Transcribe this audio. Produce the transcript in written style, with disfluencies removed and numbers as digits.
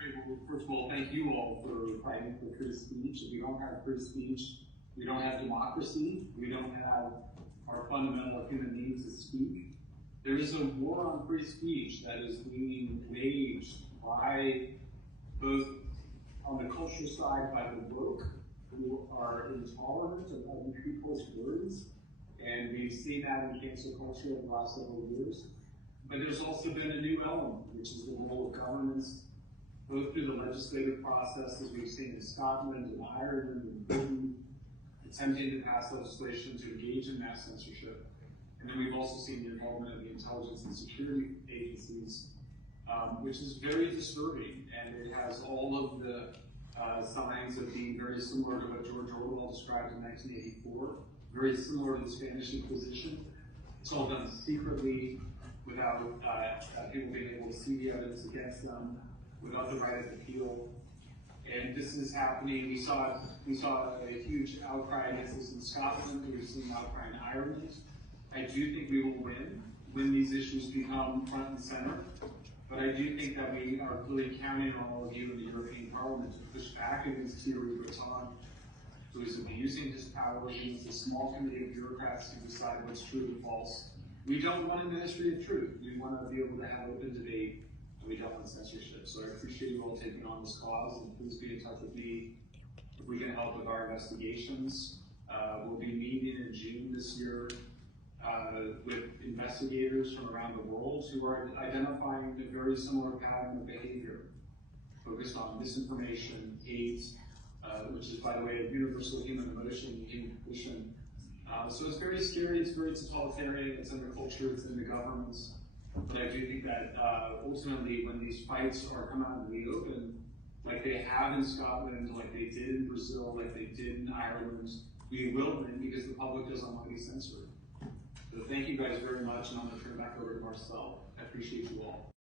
Great. Well, first of all, thank you all for fighting for free speech. If we don't have free speech, we don't have democracy. We don't have our fundamental human needs to speak. There is a war on free speech that is being waged by both on the cultural side by the woke, who are intolerant of other people's words, and we've seen that in cancel culture in the last several years. But there's also been a new element, which is the role of governments, both through the legislative process, as we've seen in Scotland and Ireland and Britain, attempting to pass legislation to engage in mass censorship. And then we've also seen the involvement of the intelligence and security agencies, which is very disturbing, and it has all of the signs of being very similar to what George Orwell described in 1984, very similar to the Spanish Inquisition. It's all done secretly, without people being able to see the evidence against them, without the right of appeal. And this is happening. We saw a huge outcry against this in Scotland. We've seen an outcry in Ireland. I do think we will win when these issues become front and center. But I do think that we are really counting on all of you in the European Parliament to push back against Thierry Breton, who is abusing his power against a small committee of bureaucrats to decide what's true and false. We don't want a ministry of truth. We want to be able to have open debate, and we don't want censorship. So I appreciate you all taking on this cause, and please be in touch with me if we can help with our investigations. We'll be meeting in June this year with investigators from around the world who are identifying a very similar pattern of behavior, focused on misinformation, hate, which is, by the way, a universal human emotion, human condition. So it's very scary, it's very totalitarian, it's in the culture, it's in the governments. But I do think that ultimately, when these fights are come out in the open, like they have in Scotland, like they did in Brazil, like they did in Ireland, we will win because the public doesn't want to be censored. So thank you guys very much, and I'm going to turn it back over to Marcel. I appreciate you all.